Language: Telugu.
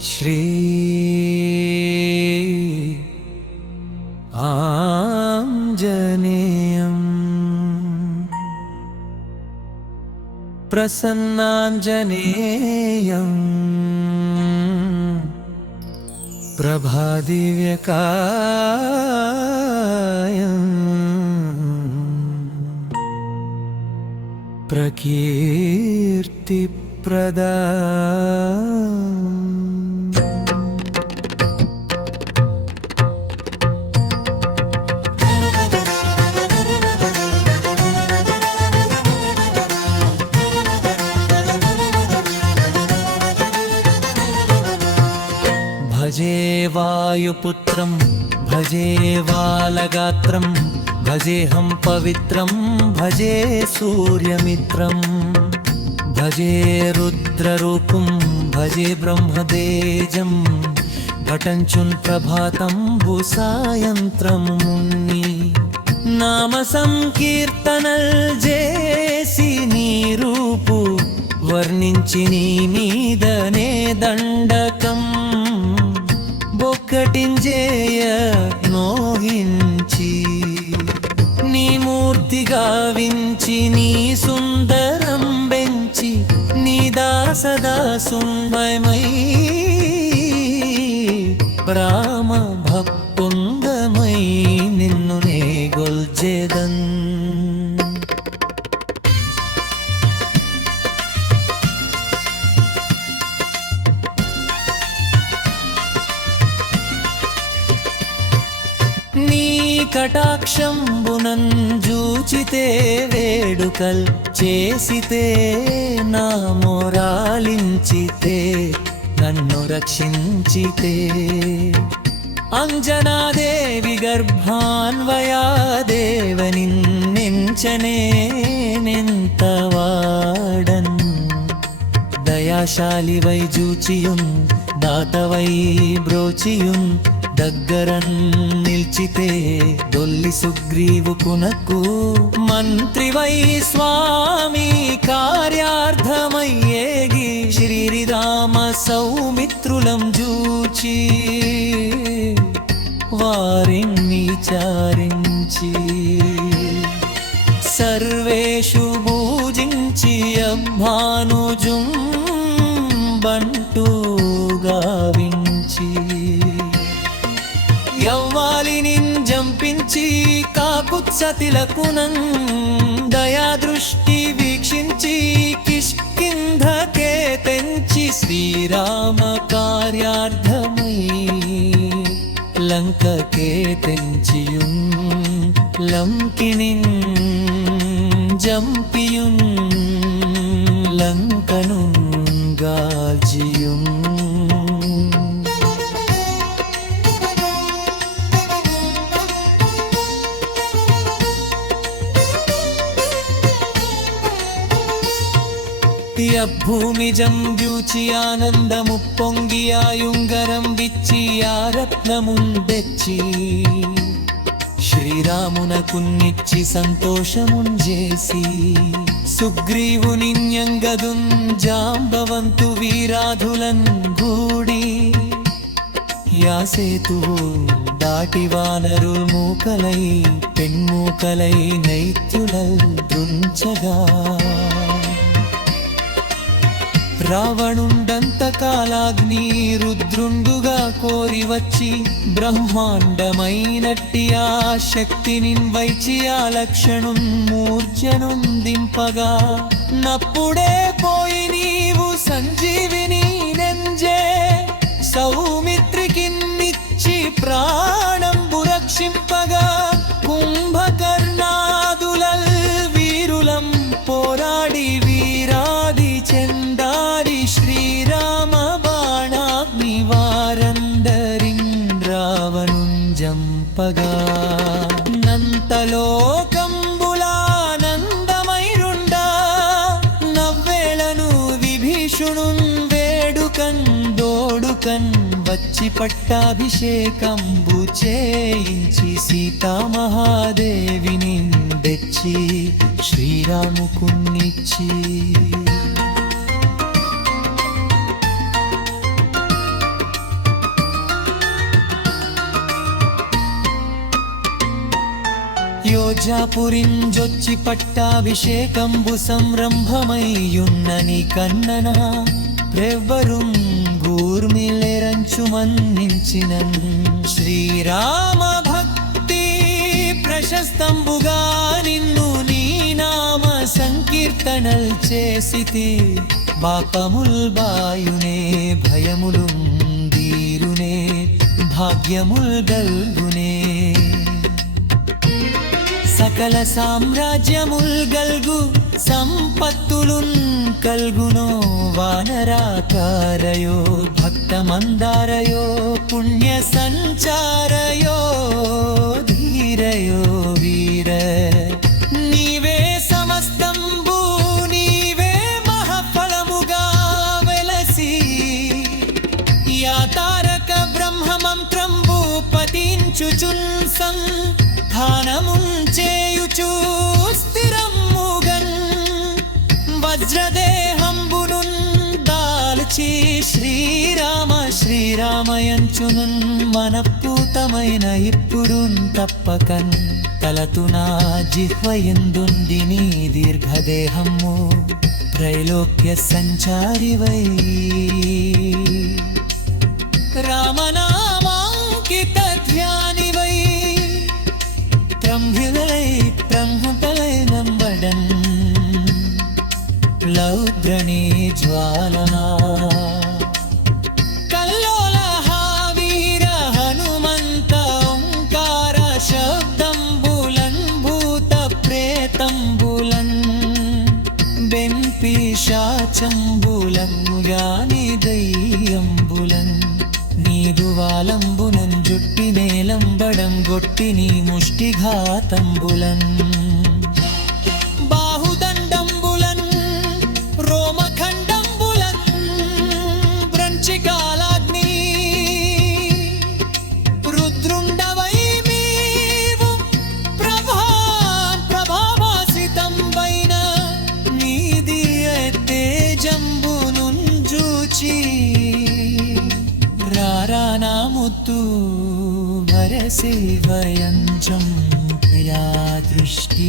श्री आञ्जनेयम् प्रसन्नाञ्जनेयम् प्रभादिव्यकायम् प्रकीर्तिप्रदाम् भजे वायुपुत्रं भजे वालगात्रं भजेऽहं पवित्रं भजे सूर्यमित्रं भजे रुद्ररूपं भजे ब्रह्मतेजं घटञ्चुन् प्रभातं भूसायन्त्रं मुन्नि नाम संकीर्तनल जेसी नी रूपु वर्णिंచి నీ మీదనే దండకం బొక్కటించేయ నోహించి నీ మూర్తి గావించి నీ సుందరం బెంచి నీ దాసదాసుమై రామ భక్తుందమై నిన్ను నే గొల్చెదన్ నీ కటాక్షంబునంజూచితే వేడుకల్ చేసితే నా మొరాలించితే నన్ను రక్షించితే అంజనాదేవి గర్భాన్వయాదేవనిన్నెంచనే నెంతవాడన్ దయాశాలివై జూచియున్ దాతవై బ్రోచియున్ దగ్గరన్ నిల్చితే దొల్లి సుగ్రీవుకునకు మంత్రివై స్వామి కార్యార్థమయ్యేగి శ్రీరామ సౌమిత్రులం జూచి వారిని చారించి సర్వేషు పూజించి అభానుజుం బంటూ గావించి యవ్వాలిని జంపించి కాకుత్సతిలకునం దయాదృష్టి వీక్షించి కిష్కింధకే తెంచి శ్రీరామ కార్యార్థమై లంకకే తెంచియుం లంకిణిన్ జంపియుం లంకను గాల్చియుం భూమిజం జూచి ఆనందము పొంగి ఆయుంగరం విచ్చి ఆ రత్నముందెచ్చి శ్రీరామునకున్నిచ్చి సంతోషముంజేసి సుగ్రీవునిన్యంగదున్ జాంబవంతు వీరాధులన్ గూడి యాసేతువు దాటి వానరుల్ మూకలై పెన్మూకలై నైత్యులల్ దృంచగా రావణుండంతకాలాగ్ని రుద్రుండుగా కోరి వచ్చి బ్రహ్మాండమైనట్టి ఆ శక్తిని వైచి ఆ లక్షణుం మూర్ఛనుందింపగా నప్పుడే పోయి నీవు సంజీవిని నెంజే సౌమిత్రికిన్నిచ్చి ప్రాణంబు రక్షింపగా కుంభకర్ణాదులల్ వీరులం పోరాడి వీరాది చెందారి శ్రీరామ బాణాగ్ని వారందరిన్ రావణుంజంపగా నంతలోకంబులానందమైరుండా నవ్వేళను విభీషణున్ వేడుకన్ దోడుకన్ వచ్చి పట్టాభిషేకంబు చేయించి సీతామహాదేవిని తెచ్చి శ్రీరాముకున్నిచ్చి అయోధ్యాపురింజొచ్చి పట్టాభిషేకంబు సంరంభమయ్యున్న నీ కన్నన ప్రెవ్వరుం గూర్మిలెరంచు మన్నించినన్ శ్రీరామ భక్తి ప్రశస్తంబుగా నిన్ను నీ నామ సంకీర్తనల్ చేసితి పాపముల్ బాయునే భయములు దీరునే భాగ్యముల్ గల్గునే సకల సామ్రాజ్యముల్ గల్గు సంపత్తులున్ కల్గునో వానరాకారయో భక్తమందారయో పుణ్య సంచారయో ధీరయో వీర నీవే సమస్తంబు నీవే మహాఫలముగా వెలసి యా తారక బ్రహ్మ మంత్రంబు పతించుచున్ సంధానముంచేయుచు స్థిరముగన్ వజ్రదేహంబునున్ దాల్చి శ్రీరామ శ్రీరామయంచునున్ మనఃపూతమైన ఇప్పుడున్ తప్పకన్ తలతునా జిహ్వయందుంది నీ దీర్ఘదేహము త్రైలోక్య సంచారివై రామనామాంకిత ధ్యానివై బ్రహ్మతలై నంబడన్ లౌద్రణి జ్వాలనా కల్లోల వీర హనుమంత ఓంకార శబ్దంబులన్ భూత ప్రేతంబులన్ బెంపిశాచంబులం గాని దయ్యంబులన్ నీదువాలంబునం జుట్టి నేలంబడం గొట్టి నీ ముష్టిఘాతంబులన్ బాహుదండంబులన్ రోమఖండంబులన్ బ్రంచికాలాగ్ని రుద్రుండవై మీవు ప్రభావాసితంబైన నీది తేజంబునున్ జూచి రారానాముత్తు భరసి వయంజం ప్రియా దృష్టి